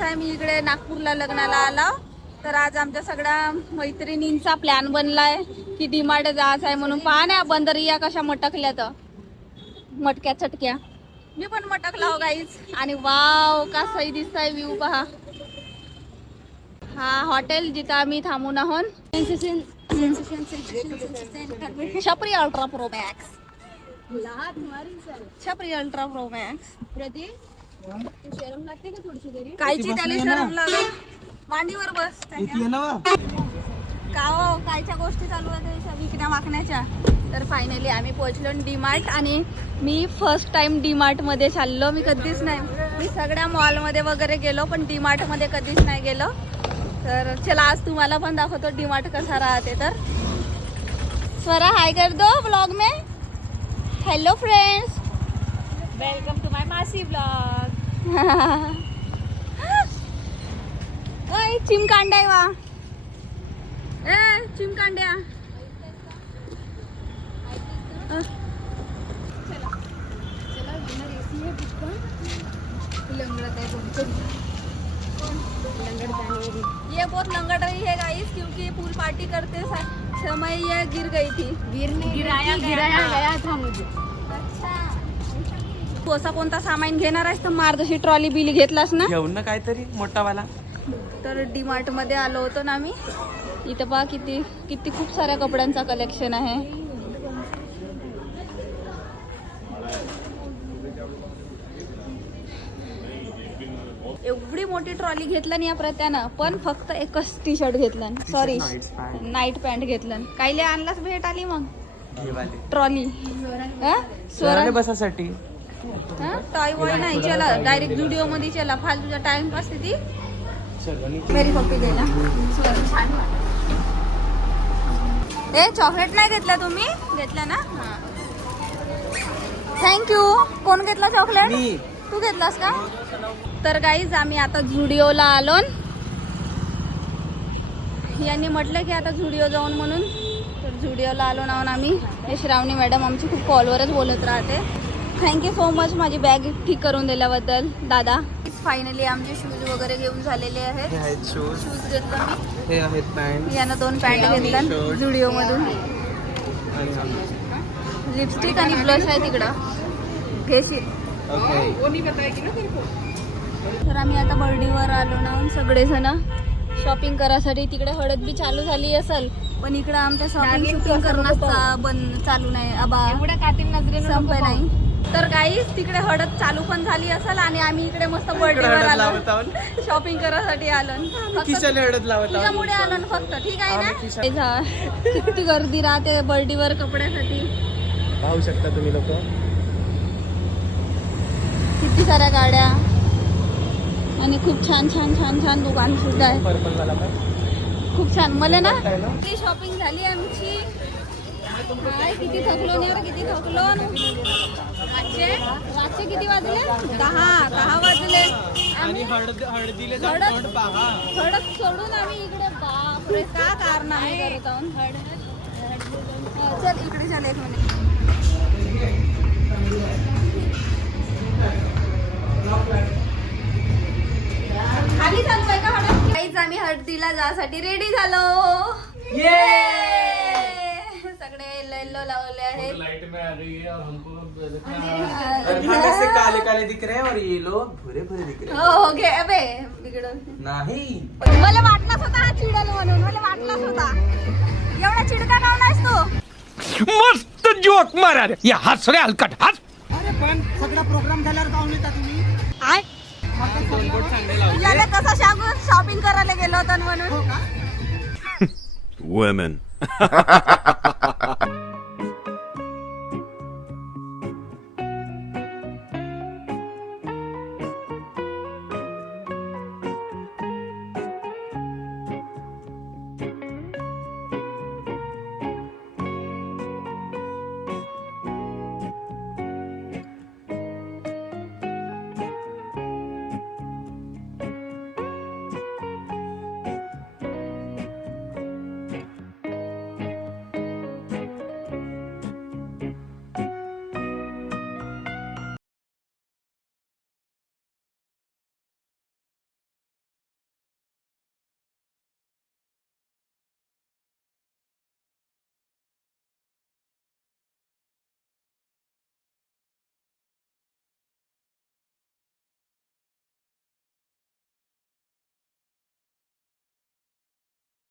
कसं आहे मी इकडे नागपूरला लग्नाला आला. तर आज आमच्या सगळ्या मैत्रिणींचा प्लॅन बनलाय की डिमार्ट जायचं आहे म्हणून. पहा ना बंदरिया कशा मटकल्या तर. मटक्या चटक्या. मी पण मटकला हो गाईच आणि वाव का सही आहे व्ह्यू पहा. हा हॉटेल जिथं आम्ही थांबून आहोत. छपरी अल्ट्रा प्रो मॅक्स छपरी अल्ट्रा प्रो मॅक्स कायची त्याला शरम मांडीवर बस त्याच्या. का हो कायच्या गोष्टी चालू आहेत विकण्या वाकण्याच्या? तर फायनली आम्ही पोहोचलो डीमार्ट आणि मी फर्स्ट टाइम डीमार्टमध्ये चाललो. मी कधीच नाही मी सगळ्या मॉलमध्ये वगैरे गेलो पण डीमार्टमध्ये कधीच नाही गेलो. तर चला आज तुम्हाला पण दाखवतो डीमार्ट कसा राहते तर. स्वरा हाय कर दो ब्लॉग में. Hello friends welcome to my masi blog ओय चिमकांड्या वा. ए चिमकांड्या. ये बहुत लंगड़ रही है गाइस क्योंकि पूल पार्टी करते समय ये गिर गई थी. गिर गिराया गिराया गया था मुझे. तू असा कोणता सामान घेणार आहेस? तर मार्गशी ट्रॉली बिली घेतलास ना? घेऊन ना काहीतरी मोठावाला. तर डी मार्टमध्ये आलो होतो ना आम्ही. इथं पहा किती किती खूप साऱ्या कपड्यांचा कलेक्शन आहे. एवढी मोठी ट्रॉली घेतला या प्रत्यानं पण फक्त एकच टी शर्ट घेतलं सॉरी. नाईट पॅन्ट घेतलं. कायले आणलाच भेट आली मग? ट्रॉली. स्वराने. बसासाठी. टॉय नाही चला डायरेक्ट जुडिओ मध्ये चला फालतूचा टाइमपास ती मेरी पप्पी गेला ए चॉकलेट नाही घेतला तुम्ही? घेतला ना? थँक्यू कोण घेतला चॉकलेट तू घेतलास का? तर गाईज आम्ही आता झुडिओला आलो. यांनी म्हटलं की आता झुडिओ जाऊन म्हणून. तर झुडिओला आलो ना आम्ही. हे श्रावणी मॅडम आमची खूप कॉलवरच बोलत राहते. थँक्यू सो मच माझी बॅग ठीक करून दिल्याबद्दल. दादा? फायनली आमचे शूज वगैरे घेऊन झालेले आहेत. हे आहेत शूज शूज घेतलं मी. हे आहेत पॅन्ट यानं दोन पॅन्ट घेतल्या shirt. झुडिओ मधून आणि. लिपस्टिक आणि ब्लश आहे तिकडं घेशील. ओके तर आम्ही आता बर्डीवर आलो ना सगळेजण. शॉपिंग करायसाठी तिकडे हळद बी चालू झाली असेल. पण इकडे आमच्या शॉपिंग शूटिंग करणं बंद चालू नाही. आबा एवढ्या कातील नजरेनं संपे नाही. तर काहीच तिकडे हळद चालू पण झाली असेल आणि आम्ही इकडे मस्त बर्डीवर हळद आलो. शॉपिंग करायसाठी आलो. तुझ्यामुळे आलो ना फक्त. ठीक आहे ना. किती गर्दी राहते बर्डीवर कपड्यासाठी. पाहू शकता तुम्ही लोक. किती साऱ्या गाड्या. आणि खूप छान छान छान छान दुकान सुद्धा आहे. खूप छान. मला ना? ती शॉपिंग झाली आमची. काय किती थकलो नाही किती थकलो किती वाजले? दहा दहा वाजले. आणि हळद हळदीले हळद- जाऊन तोंड पहा. हळद सोडून आम्ही इकडे बापरे का कारनामे करत आहोत हा, चल इकडे चल एक मिनिट खाली चालू आहे का हळद? काहीच आम्ही हळदीला जासाठी रेडी झालो. सगळे येल्लो लावले आहेत. और काले काले दिख रहे हैं और ये लोग भूरे भूरे दिख रहे हो। हो अबे बिघडून हैं नहीं। मला वाटलाच होता हा चिडल म्हणून मला वाटलाच होता. एवढा चिडका नाहीस तू? मस्त जोक मारा रे. या हस रे हलकट हस. अरे पण सगळा प्रोग्राम झाल्यावर जाऊन येता तुम्ही? आय. कसं सांगून शॉपिंग करायला गेलो होता म्हणून. हो का? Women.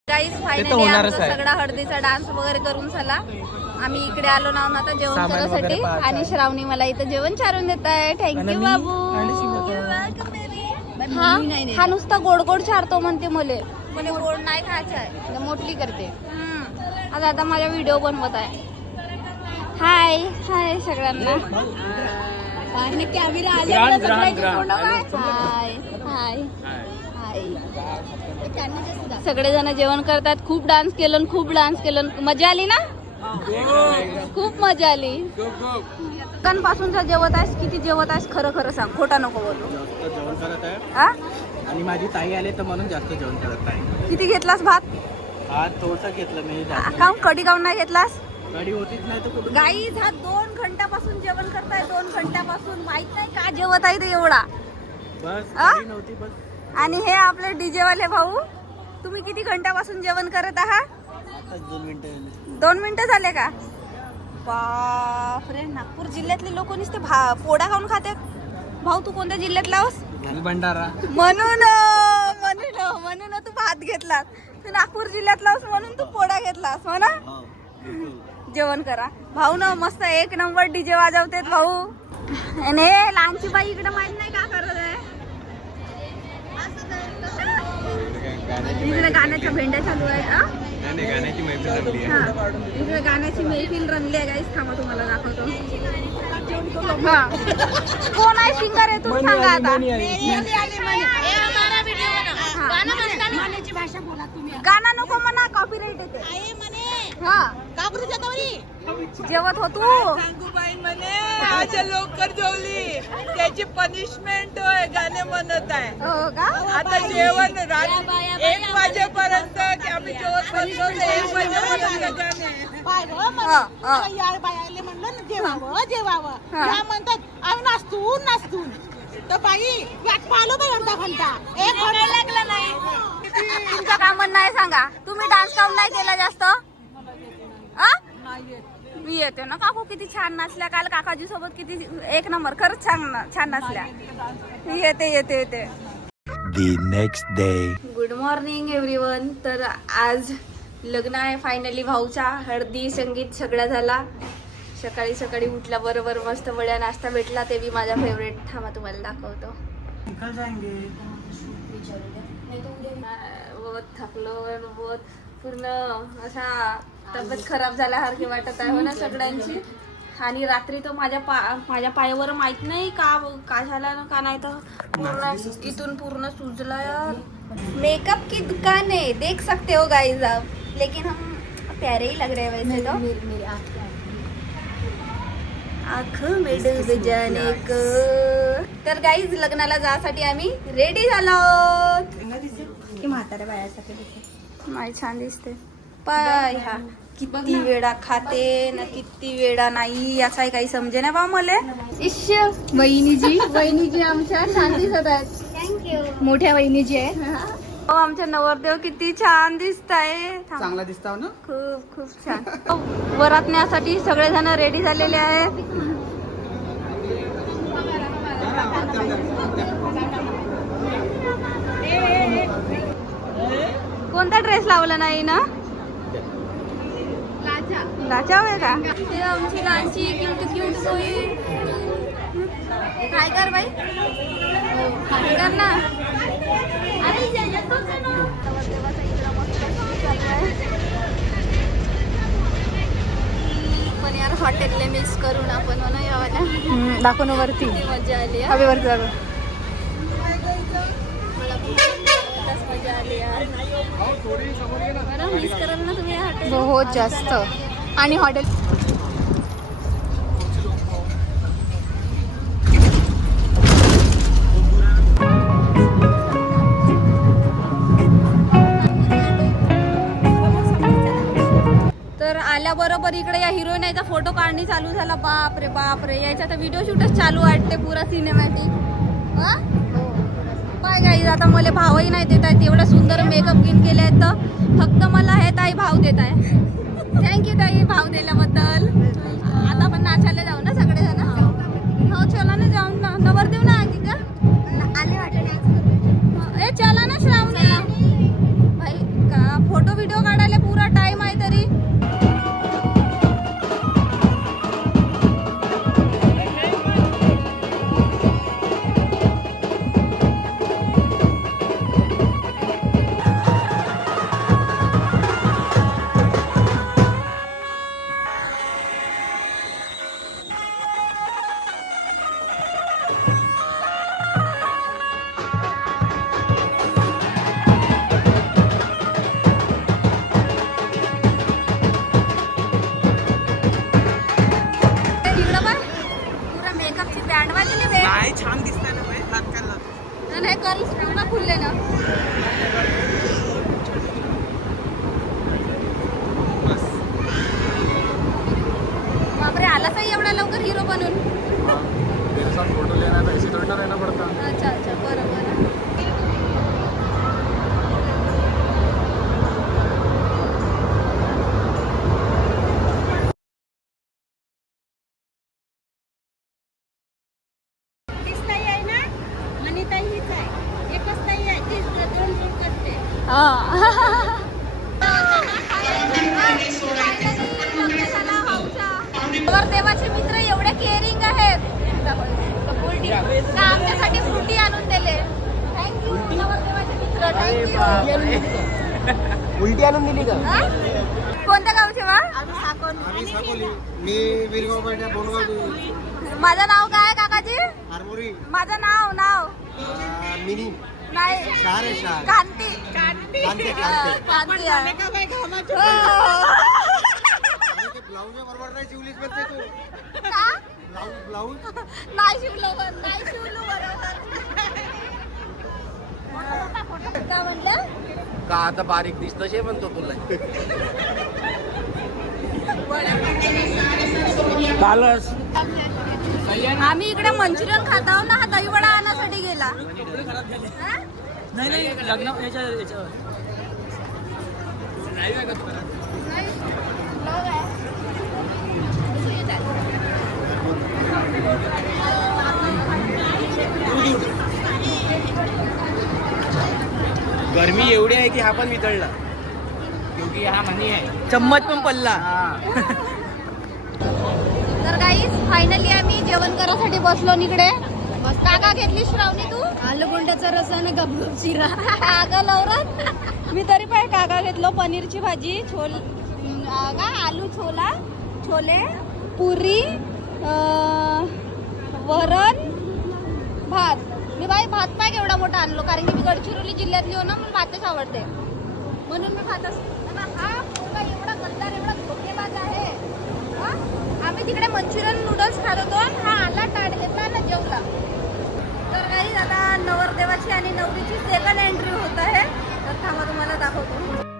काहीच फायनली आमचा. सगळा हळदीचा डान्स वगैरे करून झाला. आम्ही इकडे आलो ना आता जेवण पाहत आणि श्रावणी मला इथं जेवण चारून देत आहे. थँक्यू बाबू. हा? हा नुसता गोड गोड चारतो म्हणते मले. मले गोड नाही खायचं आहे मोठली करते. हम्म. आता आता माझा व्हिडिओ बनवत आहे. हाय हाय सगळ्यांना. हाय हाय हाय सगळेजण जेवण करतात. खूप डान्स केलं आणि खूप डान्स केलं. मजा आली ना? खूप मजा आली. पासूनचा जेवत आहेस? किती जेवत आहेस? खरं खरं सांग. खोटा नको बोलू. जास्त जेवण करत आहे. आ? आणि माझी ताई आले तर म्हणून जास्त जेवण करत आहे. किती घेतलास भात? आज थोडसा घेतलं मी. काऊन कडी काऊन नाही घेतलास? गाडी होतीच नाही तर कुठं गाईज हा दोन घंट्यापासून जेवण करताय. दोन घंट्यापासून माहीत नाही का जेवत आहे ते एवढा. बस नव्हती बस. आणि हे आपले डीजे वाले भाऊ तुम्ही किती घंट्यापासून जेवण करत आहात? दोन मिनिटं झाली. दोन मिनिटं झाले का? बापरे नागपूर जिल्ह्यातले लोक नुसते भा पोडा खाऊन खातात भाऊ तू कोणत्या जिल्ह्यातला होस भंडारा. म्हणून म्हणून म्हणून तू भात घेतलास. तू नागपूर जिल्ह्यातला होस म्हणून तू पोडा घेतलास हो ना? हो जेवण करा. भाऊ ना मस्त एक नंबर डीजे वाजवतेत भाऊ. आणि लहानची बाई इकडे माहीत नाही का? आहे इकडे गाण्याच्या भेंड्या चालू आहेत हा? हा. इकडे गाण्याची मैफिल रंगली आहे गाईस थांबा तुम्हाला दाखवतो. हा. कोण आहे सिंगर आहे तुम्ही सांगा आता. हा. गाणं नको म्हणा कॉपीराईट येते. हा. जेवत हो तू. सांगूबाई म्हणे आज लवकर जेवली. त्याची पनिशमेंट होय गाणे म्हणत आहे. हो का? आता जेवण रात्री एक वाजेपर्यंत की आम्ही जेवत बसलो तर एक वाजेपर्यंत गाणे. हा, हा. यार बायाले म्हणलं ना जेवावं जेवावं. हा. त्या म्हणतात आम्ही नाचतून नाचतून. तर बाई वाट पाहिलं बाई अर्धा घंटा. एक घंटा. लागला नाही? तुमचं काम नाही सांगा. तुम्ही डान्स काऊन नाही केला जास्त? मी येते ना काकू किती छान नाचल्या. काल काकाजी सोबत किती एक नंबर खरंच छान छान नाचल्या. येते येते येते. The next day. Good morning everyone तर आज लग्न आहे फायनली भाऊचा हळदी संगीत सगळा झाला. सकाळी सकाळी उठल्याबरोबर मस्त बड्या नाश्ता भेटला. ते बी माझा फेवरेट थांबा तुम्हाला दाखवतो. निकल जाएंगे बहुत थकलो बहुत पूर्ण असा तब्येत खराब झाल्यासारखी वाटत आहे हो ना सगळ्यांची? आणि रात्री तो माझ्या पा माझ्या पायावर माहीत नाही का का झाला ना का नाही तर पूर्ण इथून पूर्ण सुजला यार मेकअप की दुकान है देख सकते हो गाइस आप. लेकिन हम प्यारे ही लग रहे हैं वैसे तो. आँख में डूब जाने को। तर गाईज लग्नाला जासाठी आम्ही रेडी झालो आहोत म्हाताऱ्या बायासाठी नाही छान दिसते. पाय हा. किती वेळा खाते ना किती वेळा नाही याचा काही समजे ना बा मला? इश्य वहिनीजी वहिनीजी आमच्या छान दिसत आहेत मोठ्या वहिनीजी आहे. हो. आमच्या नवरदेव किती छान दिसत आहे चांगला दिसताव ना? खूप खूप छान. वरातण्यासाठी सगळेजण रेडी झालेले आहेत कोणता ड्रेस लावला नाही ना? लाचा आहे का ते आमची लांची क्यूट क्यूट सोयी काय कर बाई? काय कर ना? अरे. पण यार हॉटेलले मिस करून आपण म्हणा यावाल्या. दाखवून वरती. मजा आली हा. हवेवरती जागा मला खूप खूपच मजा आली यार. बरं मिस कराल ना तुम्ही या हॉटेल बहुत जास्त. आणि हॉटेल. तर आल्याबरोबर इकडे या हिरोईन याचा फोटो काढणी चालू झाला. बाप रे बाप रे याच्या तर व्हिडिओ शूटच चालू वाटते पुरा सिनेमॅटिक काय गाई आता मला भावही नाही देत आहेत एवढा सुंदर मेकअप गिन केले आहेत तर फक्त मला हे ताई भाव देत आहे थँक्यू ताई भाव दिल्याबद्दल. आता आपण नाचायला जाऊ ना सगळेजण? हो चला ना जाऊन ना नवर देऊ ना? उलटी आणून दिली का? कोणत्या गावचे मी वीरगाव माझं नाव काय काकाजी? आरमोरी माझं नाव नाव? मिनी. नाही. कांती. कांते. हा, हो. ब्लाऊज बरोबर म्हणते तू? ब्लाऊज? ब्लाऊज शिवलो नाही शिवलो बरोबर. का म्हणलं का आता बारीक दिसतशे म्हणतो तुला. कालच. आम्ही इकडे मंचुरियन खात आहोत ना हा दहीवडा आणण्यासाठी गेला? नाही नाही लग्न याच्या याच्यावर नाही. vlog आहे. गरमी एवढी आहे की हा पण वितळला. क्योंकि हा मनी आहे. चम्मच पण पडला. तर गाईस फायनली आम्ही जेवण करायसाठी बसलो इकडे. काका घेतली श्रावणी तू? आलू बोंड्याचा रसा ना गपगप शिरा. अगं लवरात मी तरी पाय काका घेतलो पनीरची भाजी छोल काय आलू छोला छोले पुरी वरण भात. मी मोठा आणलो कारण की मी गडचिरोली जिल्ह्यातली हो ना मला भातच आवडते. म्हणून मी भात हा मुलगा एवढा गद्दार एवढा धोकेबाज आहे. आम्ही तिकडे मंचुरियन नूडल्स खात होतो हा आला ताट घेतला ना जेवला. तर काही आता नवरदेवाची आणि नवरीची सेकंड एंट्री होत आहे. तर थांबा तुम्हाला दाखवतो.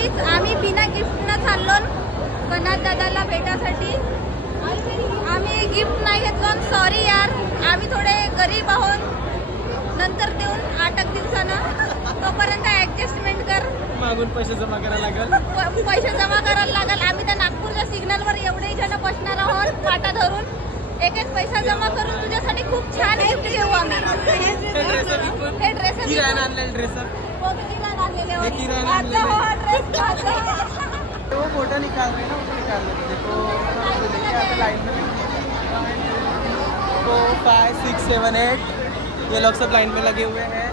काहीच आम्ही बिना गिफ्टनं चाललो कनाथ दादाला भेटासाठी. आम्ही गिफ्ट नाही घेतलो सॉरी यार. आम्ही थोडे गरीब आहोत. नंतर देऊन आठ एक दिवसानं तोपर्यंत ऍडजस्टमेंट कर. मागून पैसे जमा करायला लागेल. पैसे जमा करायला लागेल. आम्ही त्या नागपूरच्या सिग्नलवर एवढे जण बसणार आहोत पाटा धरून. एक एक पैसा जमा करून तुझ्यासाठी खूप छान गिफ्ट घेऊ आम्ही. हे ड्रेस आणलेला ड्रेसर आणलेले वो फोटो निकाल रहे हैं ना वो निकाल रहे थे देखो तो देखिए यहाँ पे लाइन में four five six seven eight ये लोग सब लाइन में लगे हुए हैं.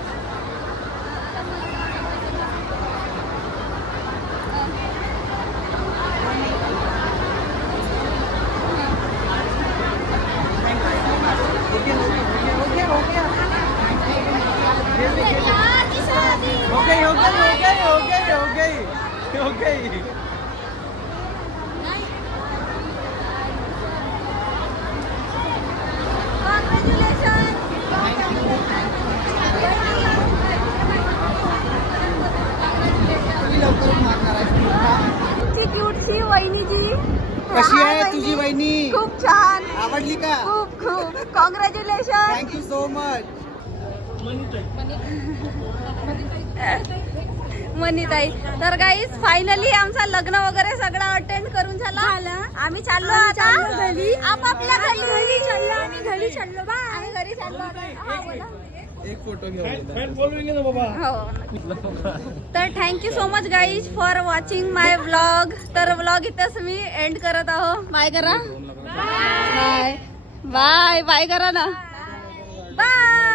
हो गई क्यूटची वहिनीजी कशी आहे तुझी वहिनी? खूप छान. आवडली का? खूप खूप. Congratulation thank you so much मनीताई तर गाईज फायनली आमचा लग्न वगैरे सगळं अटेंड करून झाला. आम्ही चाललो आता. घरी. आपापल्या घरी. चाललो आम्ही घरी चाललो. बा आम्ही घरी चाललो. हा. एक फोटो हो. तर thank you so much guys for watching my vlog तर व्लॉग इथंच मी एंड करत आहो बाय करा. बाय बाय बाय करा ना. बाय